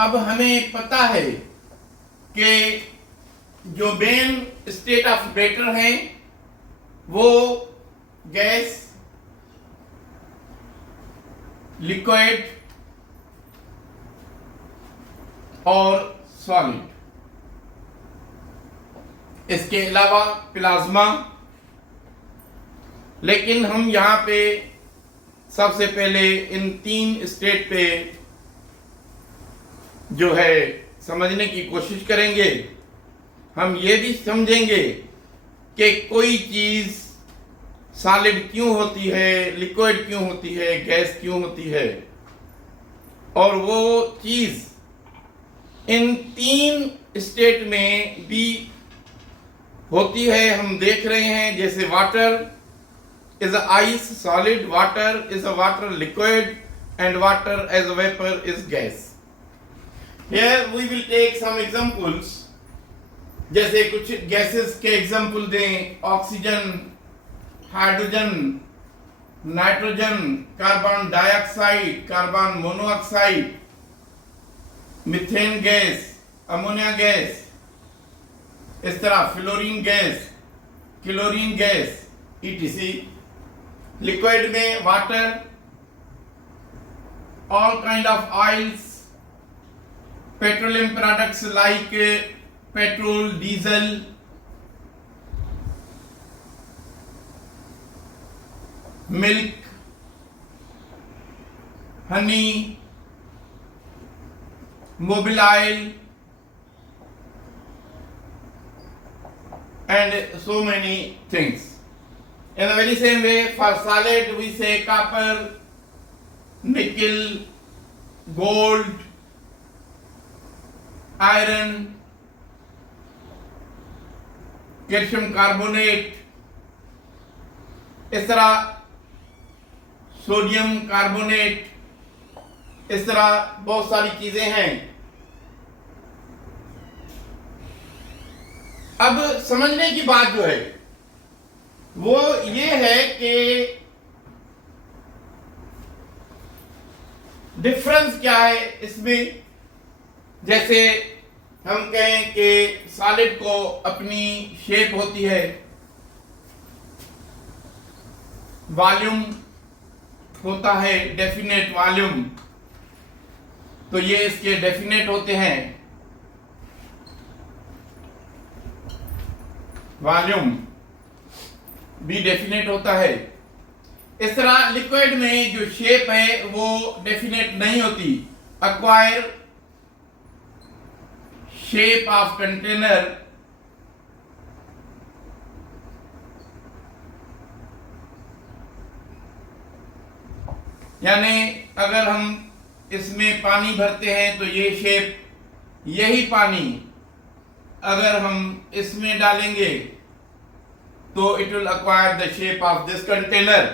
अब हमें पता है कि जो मेन स्टेट ऑफ मैटर है वो गैस, लिक्विड और सॉलिड, इसके अलावा प्लाज्मा। लेकिन हम यहाँ पे सबसे पहले इन 3 स्टेट पे जो है समझने की कोशिश करेंगे। हम ये भी समझेंगे कि कोई चीज सॉलिड क्यों होती है, लिक्विड क्यों होती है, गैस क्यों होती है, और वो चीज इन 3 स्टेट में भी होती है। हम देख रहे हैं जैसे water is a ice solid, water is a water liquid, and water as a vapor is gas. Here we will take some examples. जैसे कुछ गैसेस के एग्जाम्पल दें, oxygen, hydrogen, nitrogen, carbon dioxide, carbon monoxide, methane gas, ammonia gas, इस तरह fluorine gas, chlorine gas, etc. Liquid में water, all kind of oils, petroleum products like petrol, diesel, milk, honey, Mobil oil, and so many things. In the very same way, for solid we say copper, nickel, gold, iron, calcium carbonate, इस तरह sodium carbonate, इस तरह बहुत सारी चीजें हैं। अब समझने की बात जो है वो ये है कि डिफरेंस क्या है इसमें। जैसे हम कहें कि सॉलिड को अपनी शेप होती है, वॉल्यूम होता है, डेफिनेट वॉल्यूम, तो ये इसके डेफिनेट होते हैं, वॉल्यूम भी डेफिनेट होता है। इस तरह लिक्विड में जो शेप है वो डेफिनेट नहीं होती। एक्वायर शेप ऑफ कंटेनर, यानी अगर हम इसमें पानी भरते हैं तो ये शेप, यही पानी अगर हम इसमें डालेंगे तो it will acquire the shape of this container.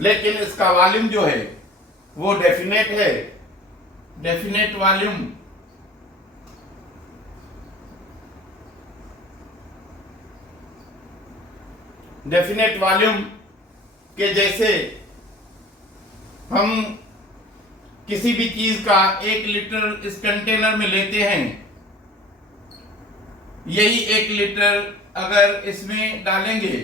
लेकिन इसका वॉल्यूम जो है वो डेफिनेट है, डेफिनेट वॉल्यूम। डेफिनेट वॉल्यूम के जैसे हम किसी भी चीज का 1 लीटर इस कंटेनर में लेते हैं, यही 1 लीटर अगर इसमें डालेंगे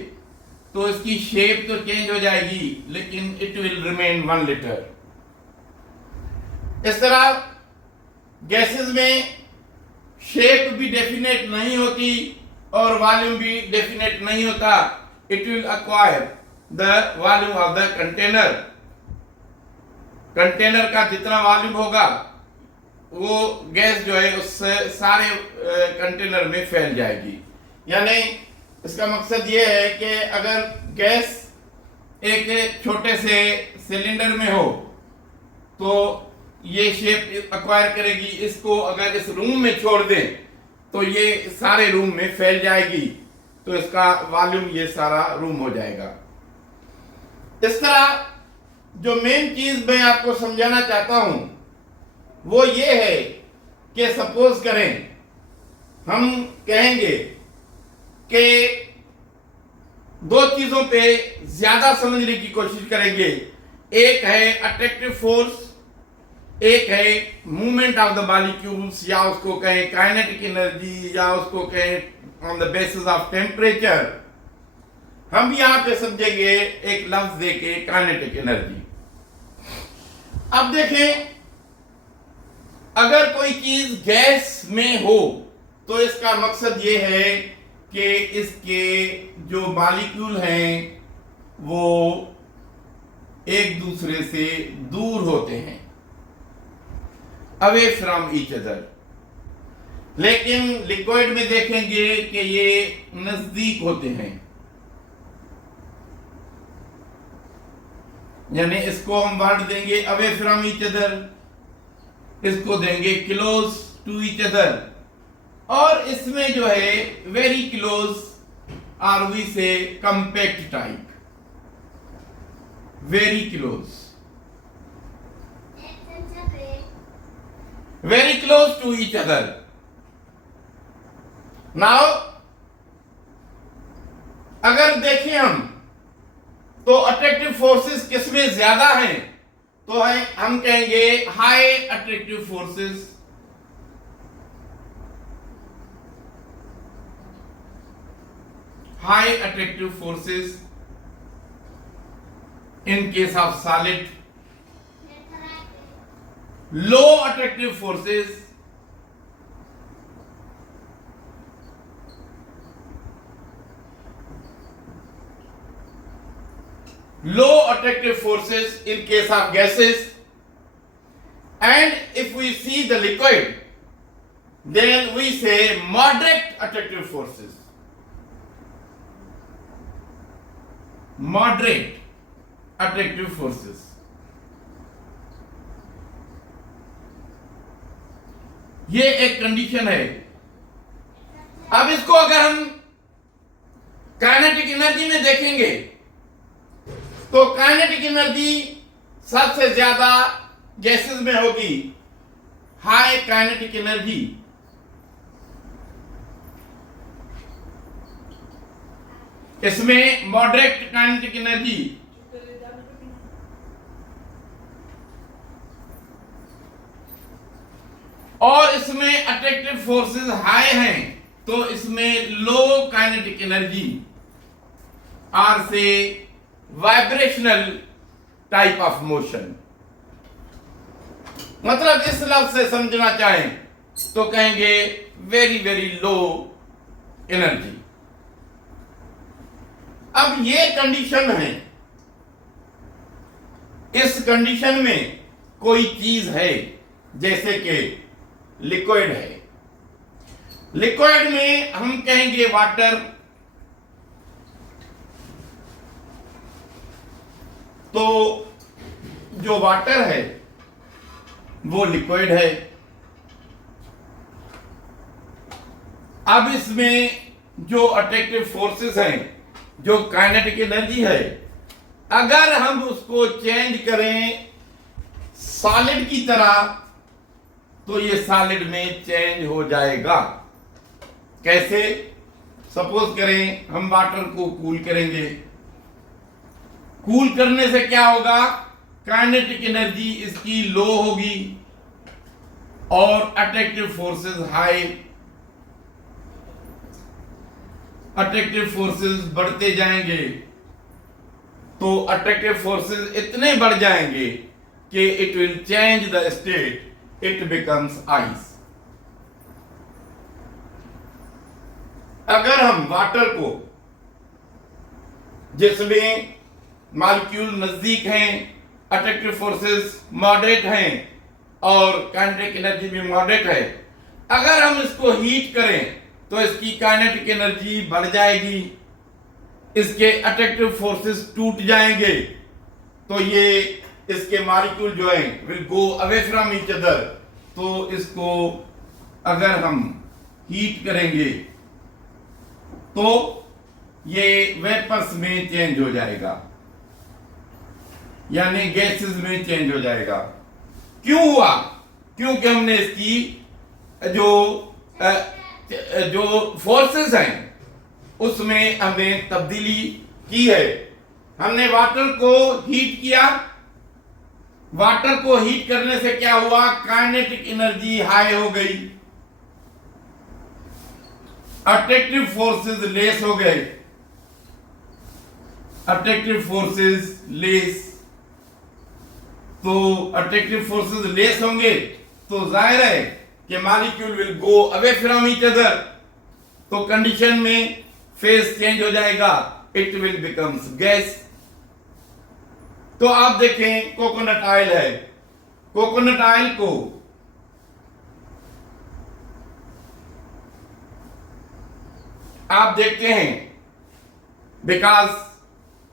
तो इसकी शेप तो चेंज हो जाएगी लेकिन इट विल रिमेन 1 लीटर। इस तरह गैसेस में शेप भी डेफिनेट नहीं होती और वॉल्यूम भी डेफिनेट नहीं होता। It will acquire the volume of the container. Container का जितना वॉल्यूम होगा वो गैस जो है उस सारे कंटेनर में फैल जाएगी। यानी इसका मकसद ये है कि अगर गैस एक छोटे से सिलेंडर में हो तो ये शेप एक्वायर करेगी। इसको अगर इस रूम में छोड़ दें तो ये सारे रूम में फैल जाएगी, तो इसका वॉल्यूम ये सारा रूम हो जाएगा। इस तरह जो मेन चीज मैं आपको समझाना चाहता हूं वो ये है कि सपोज करें हम कहेंगे कि 2 चीजों पे ज्यादा समझने की कोशिश करेंगे। एक है अट्रैक्टिव फोर्स एक है मूवमेंट ऑफ द मॉलिक्यूल्स, या उसको कहें काइनेटिक एनर्जी, या उसको कहें on the basis of temperature. हम यहां पे समझेंगे एक लफ्ज देके काइनेटिक एनर्जी। अब देखें, अगर कोई चीज गैस में हो तो इसका मकसद ये है कि इसके जो मॉलिक्यूल हैं वो एक दूसरे से दूर होते हैं, अवे फ्रॉम ईच अदर। लेकिन लिक्विड में देखेंगे कि ये नजदीक होते हैं, यानी इसको हम वर्ड देंगे अवे फ्रॉम ईच अदर, इसको देंगे क्लोज टू ईच अदर, और इसमें जो है वेरी क्लोज और वी से compact type, very close, very close to each other. Now अगर देखें हम तो अट्रैक्टिव फोर्सेस किसमें ज्यादा हैं, तो है हम कहेंगे high attractive forces, high attractive forces in case of solid, low attractive forces in case of gases, and if we see the liquid then we say moderate attractive forces, moderate attractive forces। ये एक condition है। अब इसको अगर हम kinetic energy में देखेंगे तो काइनेटिक एनर्जी सबसे ज्यादा गैसेस में होगी, हाई काइनेटिक एनर्जी। इसमें मॉडरेट काइनेटिक एनर्जी, और इसमें अट्रैक्टिव फोर्सेस हाई हैं, तो इसमें लो काइनेटिक एनर्जी आर से वाइब्रेशनल टाइप ऑफ मोशन। मतलब इस लफ्ज से समझना चाहें तो कहेंगे वेरी वेरी लो एनर्जी। अब ये कंडीशन है, इस कंडीशन में कोई चीज है, जैसे कि लिक्विड है, लिक्विड में हम कहेंगे वाटर, तो जो वाटर है वो लिक्विड है। अब इसमें जो अट्रैक्टिव फोर्सेस हैं, जो काइनेटिक एनर्जी है, अगर हम उसको चेंज करें सॉलिड की तरह तो ये सॉलिड में चेंज हो जाएगा। कैसे? सपोज करें हम वाटर को कूल करेंगे, कूल करने से क्या होगा, काइनेटिक एनर्जी इसकी लो होगी और attractive forces high, attractive forces बढ़ते जाएंगे, तो अट्रैक्टिव फोर्सेस इतने बढ़ जाएंगे कि it will change the state, it becomes ice. अगर हम वाटर को, जिसमें मॉलिक्यूल नजदीक हैं, अट्रैक्टिव फोर्सेस मॉडरेट हैं और काइनेटिक एनर्जी भी मॉडरेट है, अगर हम इसको हीट करें तो इसकी काइनेटिक एनर्जी बढ़ जाएगी, इसके अट्रैक्टिव फोर्सेस टूट जाएंगे, तो ये इसके मॉलिक्यूल जो हैं will go away from each other. तो इसको अगर हम हीट करेंगे तो ये वेपर्स में चेंज हो जाएगा, यानी गैसेस में चेंज हो जाएगा। क्यों हुआ? क्योंकि हमने इसकी जो फोर्सेस हैं उसमें हमने तब्दीली की है। हमने वाटर को हीट किया, वाटर को हीट करने से क्या हुआ, काइनेटिक एनर्जी हाई हो गई, अट्रैक्टिव फोर्सेस लेस हो गए, अट्रैक्टिव फोर्सेस लेस। तो अट्रैक्टिव फोर्सेस लेस होंगे तो जाहिर है कि molecule will go away from each other, तो कंडीशन में फेज चेंज हो जाएगा, इट विल बिकम्स गैस। तो आप देखें कोकोनट ऑयल है, कोकोनट ऑयल को आप देखते हैं, because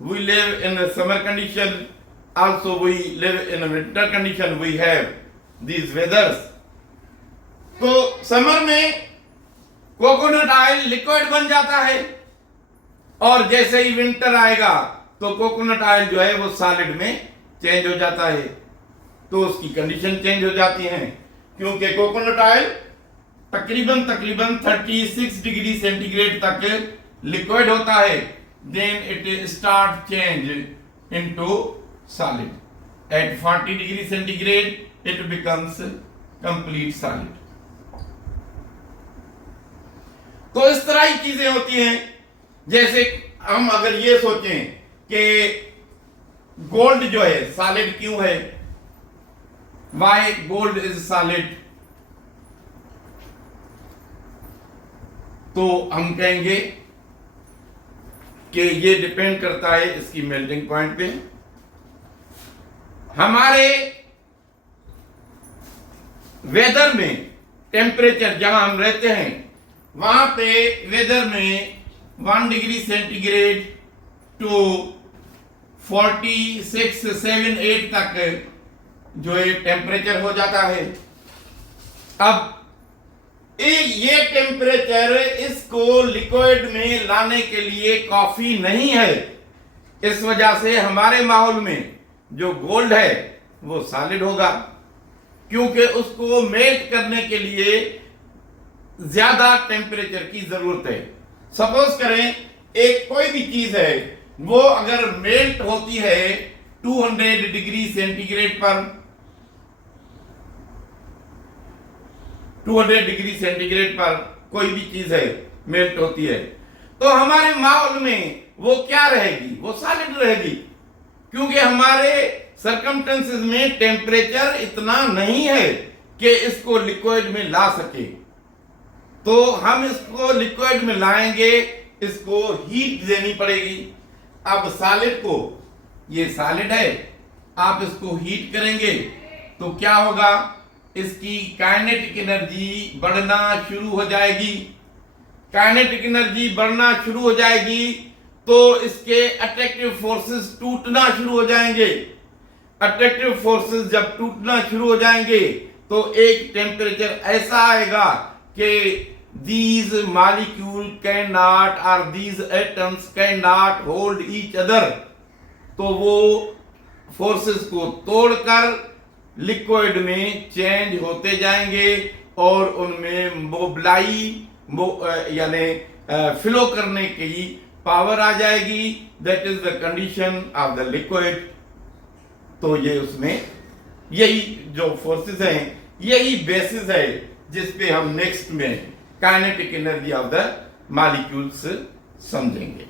we live in summer condition, also we live in a winter condition, we have these weathers। तो समर में कोकोनट ऑयल लिक्विड बन जाता है, और जैसे ही विंटर आएगा तो कोकोनट ऑयल जो है वो सॉलिड में चेंज हो जाता है, तो उसकी कंडीशन चेंज हो जाती है, क्योंकि कोकोनट ऑयल तकरीबन 36 डिग्री सेंटीग्रेड तक लिक्विड होता है, then it start change into solid. At 40 degree centigrade it becomes complete solid. तो इस तरह की चीजें होती हैं। जैसे हम अगर ये सोचें कि गोल्ड जो है सॉलिड क्यों है, वाई गोल्ड इज सॉलिड, तो हम कहेंगे कि ये डिपेंड करता है इसकी मेल्टिंग पॉइंट पे। हमारे वेदर में टेम्परेचर जहां हम रहते हैं वहां पे वेदर में 1 डिग्री सेंटीग्रेड टू 46-7-8 तक जो है टेम्परेचर हो जाता है। अब ये टेम्परेचर इसको लिक्विड में लाने के लिए काफी नहीं है, इस वजह से हमारे माहौल में जो गोल्ड है वो सॉलिड होगा, क्योंकि उसको मेल्ट करने के लिए ज्यादा टेम्परेचर की जरूरत है। सपोज करें एक कोई भी चीज है वो अगर मेल्ट होती है 200 डिग्री सेंटीग्रेड पर, 200 डिग्री सेंटीग्रेड पर कोई भी चीज है मेल्ट होती है, तो हमारे माहौल में वो क्या रहेगी, वो सॉलिड रहेगी, क्योंकि हमारे सर्कमस्टेंसेस में टेम्परेचर इतना नहीं है कि इसको लिक्विड में ला सके। तो हम इसको लिक्विड में लाएंगे, इसको हीट देनी पड़ेगी। अब सॉलिड को, ये सॉलिड है, आप इसको हीट करेंगे तो क्या होगा, इसकी काइनेटिक एनर्जी बढ़ना शुरू हो जाएगी। काइनेटिक एनर्जी बढ़ना शुरू हो जाएगी तो इसके अट्रैक्टिव फोर्सेस टूटना शुरू हो जाएंगे। अट्रैक्टिव फोर्सेस जब टूटना शुरू हो जाएंगे तो एक टेम्परेचर ऐसा आएगा कि these molecule cannot or these atoms cannot hold each other, तो वो फोर्सेस को तोड़कर लिक्विड में चेंज होते जाएंगे और उनमें यानी फ्लो करने की पावर आ जाएगी। That is the condition of the liquid. तो ये उसमें यही जो फोर्सेस हैं, यही बेसिस है जिस पे हम नेक्स्ट में kinetic energy of the molecules समझेंगे।